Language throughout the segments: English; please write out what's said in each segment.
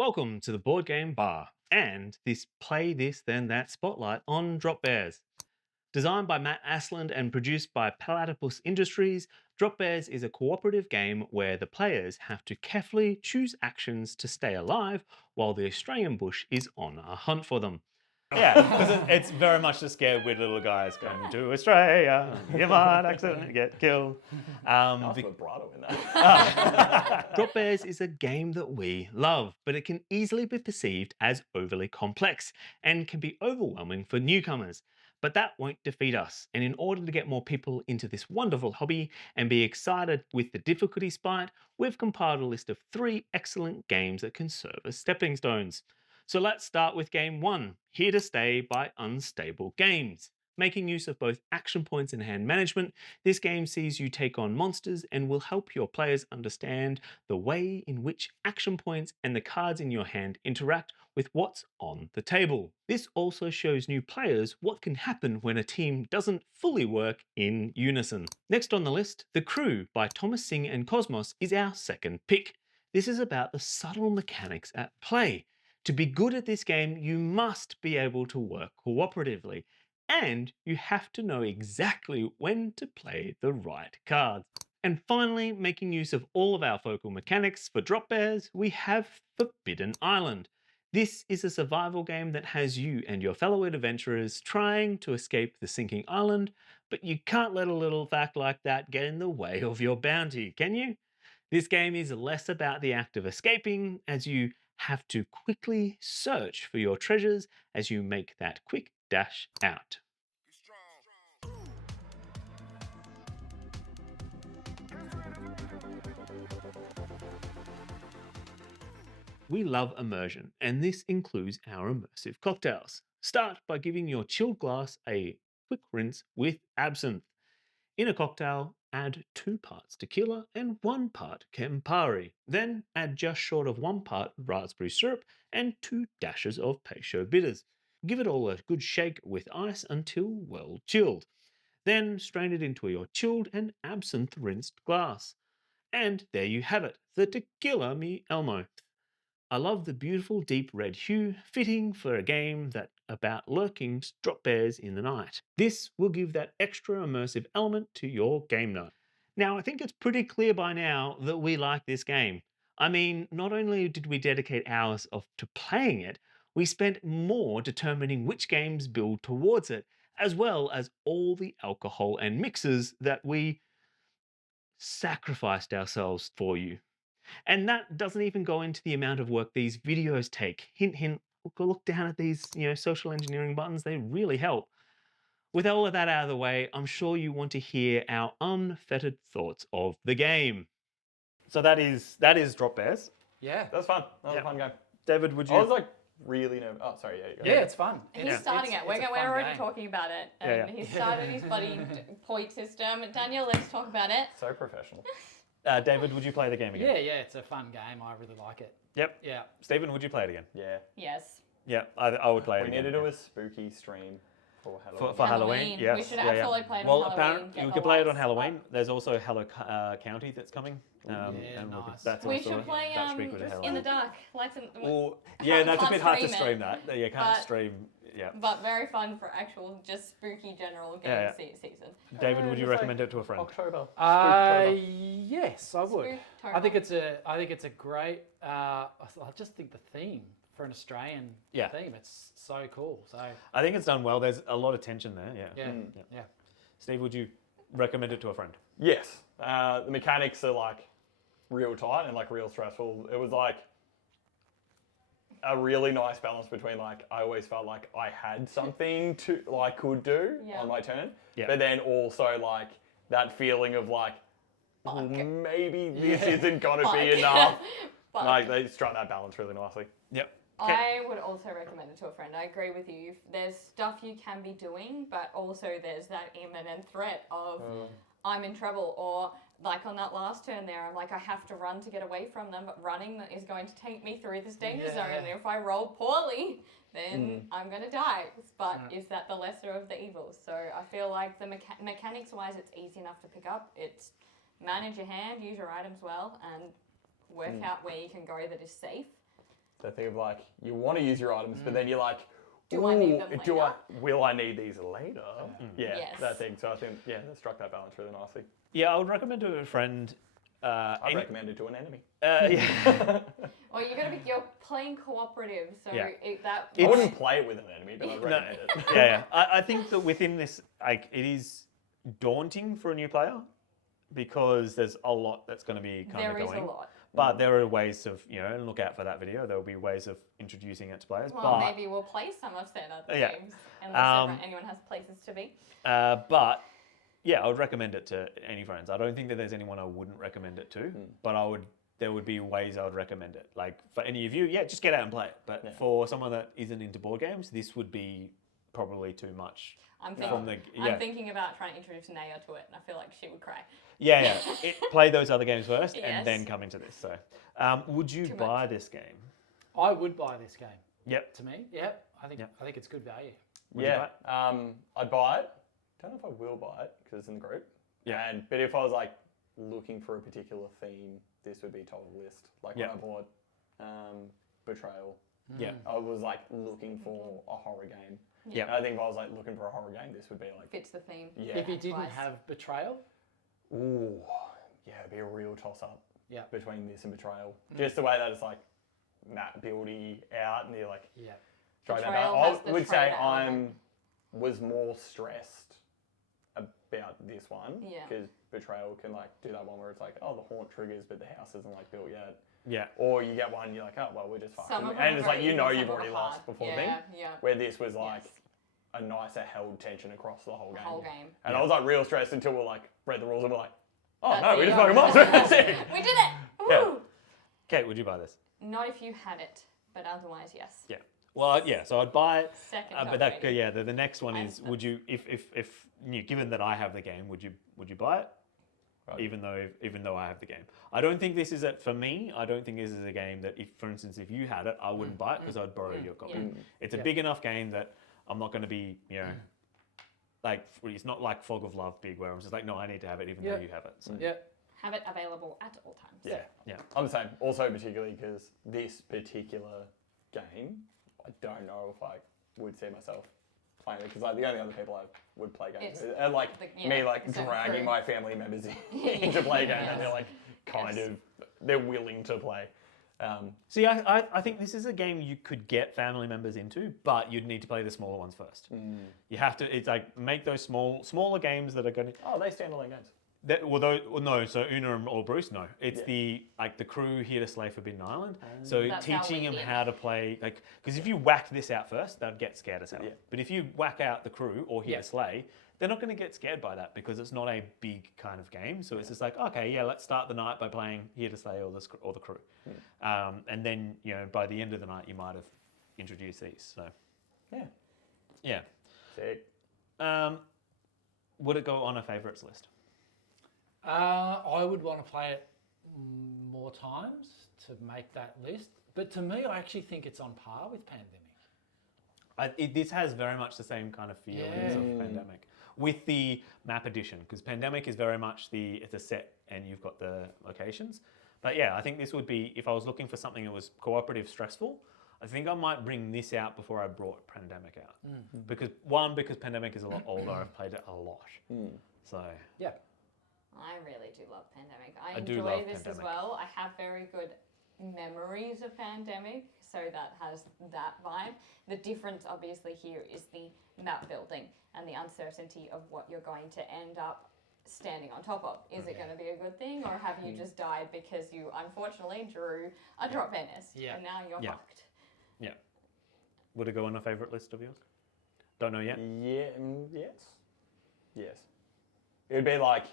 Welcome to the Board Game Bar and this Play This Then That spotlight on Drop Bears. Designed by Matt Asland and produced by Platypus Industries, Drop Bears is a cooperative game where the players have to carefully choose actions to stay alive while the Australian bush is on a hunt for them. Yeah, because it's very much the scared weird little guys going to Australia. You might accidentally get killed. Ask vibrato in that. Drop Bears is a game that we love, but it can easily be perceived as overly complex and can be overwhelming for newcomers. But that won't defeat us. And in order to get more people into this wonderful hobby and be excited with the difficulty spite, we've compiled a list of 3 excellent games that can serve as stepping stones. So let's start with game 1, Here to Stay by Unstable Games. Making use of both action points and hand management, this game sees you take on monsters and will help your players understand the way in which action points and the cards in your hand interact with what's on the table. This also shows new players what can happen when a team doesn't fully work in unison. Next on the list, The Crew by Thomas Singh and Cosmos is our second pick. This is about the subtle mechanics at play. To be good at this game, you must be able to work cooperatively, and you have to know exactly when to play the right cards. And finally, making use of all of our focal mechanics for Drop Bears, we have Forbidden Island. This is a survival game that has you and your fellow adventurers trying to escape the sinking island, but you can't let a little fact like that get in the way of your bounty, can you? This game is less about the act of escaping, as you have to quickly search for your treasures as you make that quick dash out. We love immersion, and this includes our immersive cocktails. Start by giving your chilled glass a quick rinse with absinthe. In a cocktail, add 2 parts tequila and 1 part Campari. Then add just short of 1 part raspberry syrup and 2 dashes of Peychaud bitters. Give it all a good shake with ice until well chilled. Then strain it into your chilled and absinthe rinsed glass. And there you have it, the Tequila mi Elmo. I love the beautiful deep red hue, fitting for a game that about lurking drop bears in the night. This will give that extra immersive element to your game night. Now, I think it's pretty clear by now that we like this game. I mean, not only did we dedicate hours to playing it, we spent more determining which games build towards it, as well as all the alcohol and mixes that we sacrificed ourselves for you. And that doesn't even go into the amount of work these videos take. Hint, hint, look down at these, social engineering buttons. They really help. With all of that out of the way, I'm sure you want to hear our unfettered thoughts of the game. So that is Drop Bears. Yeah. That's fun. That was a fun game. David, would you? I was really nervous. Oh, sorry. Yeah, it's fun. He's starting it. We're already talking about it. And he started his bloody point system. Daniel, let's talk about it. So professional. David, would you play the game again? Yeah, it's a fun game. I really like it. Yep. Yeah. Stephen, would you play it again? Yeah. Yes. Yeah, I would play it We again. need to do a spooky stream for Halloween. For Halloween, yes. We should absolutely play it on Halloween. Apparently, we could play it on Halloween. There's also Hello County that's coming. And nice. We should play in the dark. Lights in yeah, that's a bit hard to stream that. You can't stream. Yeah. But very fun for actual, just spooky general game season. David, would you recommend it to a friend? October. Yes, I would. I think it's a great. I just think the theme for an Australian theme, it's so cool. So I think it's done well. There's a lot of tension there. Yeah. Steve, would you recommend it to a friend? Yes. The mechanics are like real tight and like real stressful. It was like a really nice balance between like I always felt like I had something to could do on my turn, but then also like that feeling of like maybe this isn't gonna be enough. Like they struck that balance really nicely. Yep. I would also recommend it to a friend. I agree with you. There's stuff you can be doing, but also there's that imminent threat of I'm in trouble, or like on that last turn there, I'm like, I have to run to get away from them, but running is going to take me through this danger zone. And if I roll poorly, then I'm going to die. But is that the lesser of the evils? So I feel like the mechanics-wise, it's easy enough to pick up. It's manage your hand, use your items well, and work out where you can go that is safe. the thing of like, you want to use your items, but then you're like, Do I need them will I need these later? Yeah, Yes. that thing. So I think, yeah, that struck that balance really nicely. Yeah, I would recommend to a friend. I recommend it to an enemy. Yeah. Well, you're playing cooperative, so Yeah. I wouldn't play it with an enemy, but I'd recommend it. yeah. I think that within this, like, it is daunting for a new player because there's a lot that's going to be kind of there going. is a lot. But there are ways of, and look out for that video. There will be ways of introducing it to players. Well, but maybe we'll play some of Stand Up Yeah. games, unless anyone has places to be. But yeah, I would recommend it to any friends. I don't think that there's anyone I wouldn't recommend it to, but there would be ways I would recommend it. Like for any of you, yeah, just get out and play it. But for someone that isn't into board games, this would be probably too much. I'm thinking about trying to introduce Naya to it, and I feel like she would cry. Yeah. Play those other games first, Yes. and then come into this. So, would you buy this game? I would buy this game. Yep. To me, yep. I think it's good value. Would you buy it? I'd buy it. Don't know if I will buy it because it's in the group. Yeah. But if I was like looking for a particular theme, this would be top of the list. Like when I bought Betrayal. Yeah. I was like looking for a horror game. Yeah. And I think if I was like looking for a horror game, this would be like Fits the theme. Yeah. If you didn't Twice. have Betrayal, Ooh, yeah, it'd be a real toss up. Yeah. Between this and Betrayal, just the way that it's like map buildy out, and you're like, yeah, try that Betrayal out. has I the would say trailer was more stressed about this one Yeah. because Betrayal can like do that one where it's like, oh, the haunt triggers, but the house isn't like built yet. Yeah. Or you get one, you're like, oh, well, we're just fucked. Some of them And it's are like, very you know easy, you've some of already them are lost hard. before Yeah, the thing. yeah. Where this was like Yes. a nicer held tension across the whole game. Whole game. And I was like real stressed until we like read the rules and we're like, oh That's no, we it. just fucking lost. That's it. We did it! Woo! Yeah. Kate, would you buy this? Not if you had it, but otherwise, yes. Yeah. Well, yeah. So I'd buy it. Second But top that, rating. yeah. The next one is, would you, if given that I have the game, would you buy it? Right. Even though I have the game, I don't think this is it for me. I don't think this is a game that, if, for instance, if you had it, I wouldn't buy it because I'd borrow your copy. Yeah. It's a big enough game that I'm not going to be, like, it's not like Fog of Love big where I'm just like, no, I need to have it even though you have it. So. yeah. Have it available at all times. Yeah. I'm the same. Also, particularly because this particular game, I don't know if I would see myself playing it because like the only other people I would play games with are like me, like the same dragging crew. my family members into play games, and Yes. they're like kind Yes. of they're willing to play. See, I think this is a game you could get family members into, but you'd need to play the smaller ones first. You have to. It's like make those smaller games that are going to. Oh, they standalone games. No, so Una or Bruce, no. It's the crew here to slay Forbidden Island. So That's how teaching we them did. how to play, like, because if you whack this out first, they'd get scared as hell. Yeah. But if you whack out the crew or here to slay, they're not going to get scared by that because it's not a big kind of game. So it's just like, okay, yeah, let's start the night by playing here to slay or the crew, and then by the end of the night you might have introduced these. So yeah. Sick. Would it go on a favourites list? I would want to play it more times to make that list. But to me, I actually think it's on par with Pandemic. This has very much the same kind of feelings of Pandemic with the map edition, because Pandemic is very much it's a set and you've got the locations. But yeah, I think this would be, if I was looking for something that was cooperative, stressful, I think I might bring this out before I brought Pandemic out. Because Pandemic is a lot older, I've played it a lot. So Yeah. I really do love Pandemic. I I do enjoy love this as Pandemic. well. I have very good memories of Pandemic, so that has that vibe. The difference, obviously, here is the map building and the uncertainty of what you're going to end up standing on top of. Is it going to be a good thing, or have you just died because you unfortunately drew a drop Venice and now you're fucked? yeah, would it go on a favourite list of yours? Don't know yet. Yeah. Yes. It would be like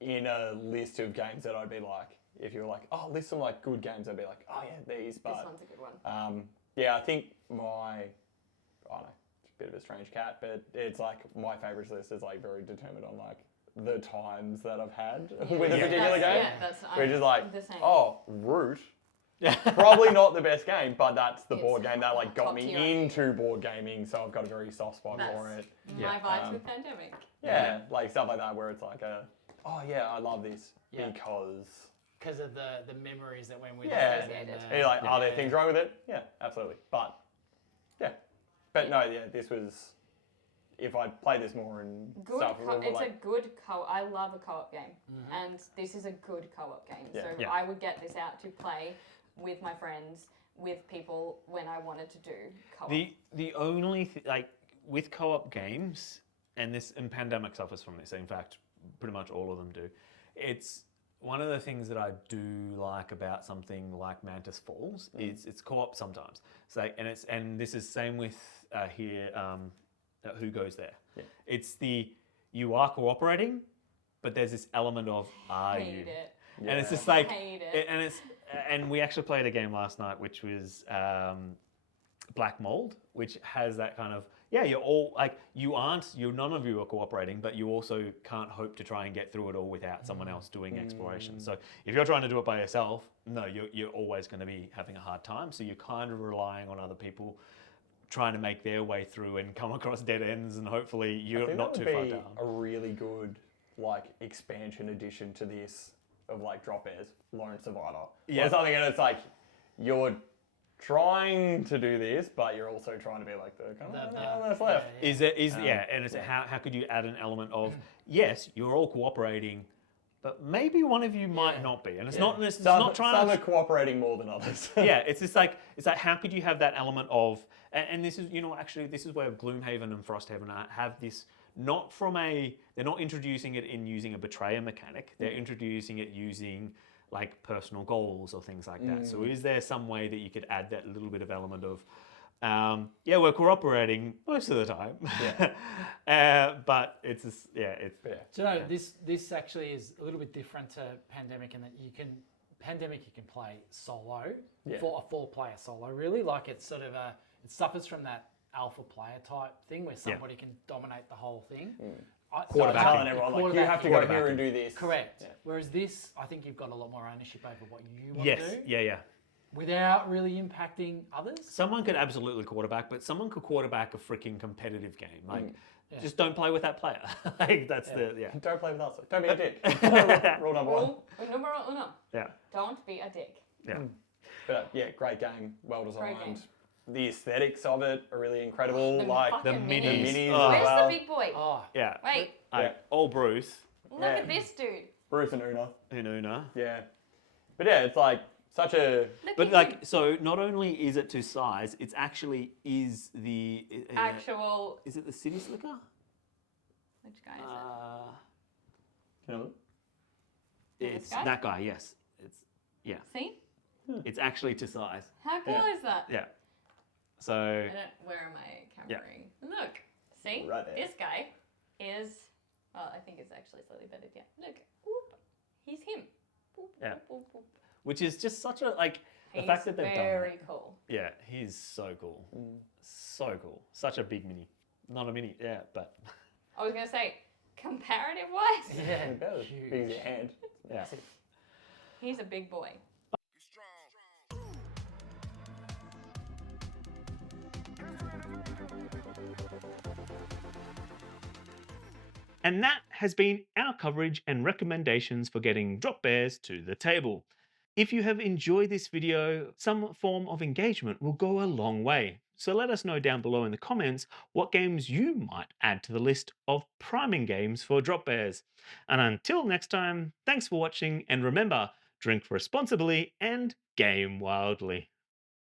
in a list of games that I'd be like, if you were like, oh, list some like good games, I'd be like, oh yeah, these. But This one's a good one. yeah, I think I don't know, it's a bit of a strange cat, but it's like my favourites list is like very determined on like the times that I've had with a particular game. Yeah, that's Which is like, the same. oh, Root. Probably not the best game, but that's the It's board game that like got top me tier. into board gaming, so I've got a very soft spot for it. My vibes with Pandemic. Yeah, like stuff like that where it's like oh yeah, I love this Yeah. because because of the memories that went with Yeah. it. Associated. And, And you're like, are there yeah. things wrong with it? Yeah, absolutely. But yeah, but no, yeah, this was. If I'd played this more and Good. stuff, it would've It's like, a good co. I love a co-op game, and this is a good co-op game. Yeah. So Yeah. I would get this out to play with my friends, with people when I wanted to do co-op. The only like with co-op games, and Pandemic suffers from this. In fact, pretty much all of them do. It's one of the things that I do like about something like Mantis Falls is it's co-op sometimes. So and this is same with here. Who goes there? Yeah. It's you are cooperating, but there's this element of are you? Hate it. And it's Yeah. just like, Hate it. and we actually played a game last night, which was Black Mold, which has that kind of, you're all like, none of you are cooperating, but you also can't hope to try and get through it all without someone else doing exploration. So if you're trying to do it by yourself, no, you're always going to be having a hard time. So you're kind of relying on other people trying to make their way through and come across dead ends, and hopefully I you're think not that too would far be down. a really good like expansion addition to this of like Drop Bears, Lone Survivor. Yeah. Or something, and it's like you're trying to do this, but you're also trying to be like the kind of that's left. And it's how could you add an element of yes, you're all cooperating, but maybe one of you might not be, and it's not Some trying are to. cooperating more than others. Yeah, it's like how could you have that element of, and this is actually this is where Gloomhaven and Frosthaven have this they're not introducing it in using a betrayer mechanic, they're introducing it using like personal goals or things like that. So is there some way that you could add that little bit of element of we're cooperating most of the time, but it's just, it's Do you know, this actually is a little bit different to Pandemic in that you can play solo for a 4-player solo, really. Like it's sort of it suffers from that alpha player type thing where somebody can dominate the whole thing. Quarterbacking. Telling everyone like you have to go here and do this. Correct. Yeah. Whereas this, I think you've got a lot more ownership over what you want yes, to do yeah. without really impacting others. Someone could absolutely quarterback, but someone could quarterback a freaking competitive game. Like, just don't play with that player. Like that's Don't play with us. Don't be a dick. Rule number one. Rule numero uno. Yeah. Don't be a dick. Yeah. But great game, well designed. Great game. The aesthetics of it are really incredible. The like The fucking minis. minis Oh. as Where's well. the big boy? Oh, Yeah. Wait, All Bruce. look at this dude. Bruce and Una. Ununa. Yeah. But it's like such a Look But at like, him. so not only is it to size, it's actually is the Actual. Is it the City Slicker? Which guy is you know, It's guy? that guy. Yes. it? See? It's actually to size. How cool is that? Yeah. So Where am I cameraing? Look. See? Right there. This guy is. Well, I think it's actually slightly better. Yeah. Look. Whoop. He's him. Boop, Yeah. boop, boop, boop. which is just such a like the He's fact that they've done very that. cool. Yeah, he's so cool. So cool. Such a big mini. Not a mini, but I was gonna say, comparative wise, yeah. about as big as your hand. yeah. he's a big boy. And that has been our coverage and recommendations for getting drop bears to the table. If you have enjoyed this video, some form of engagement will go a long way. So let us know down below in the comments what games you might add to the list of priming games for drop bears. And until next time, thanks for watching, and remember, drink responsibly and game wildly.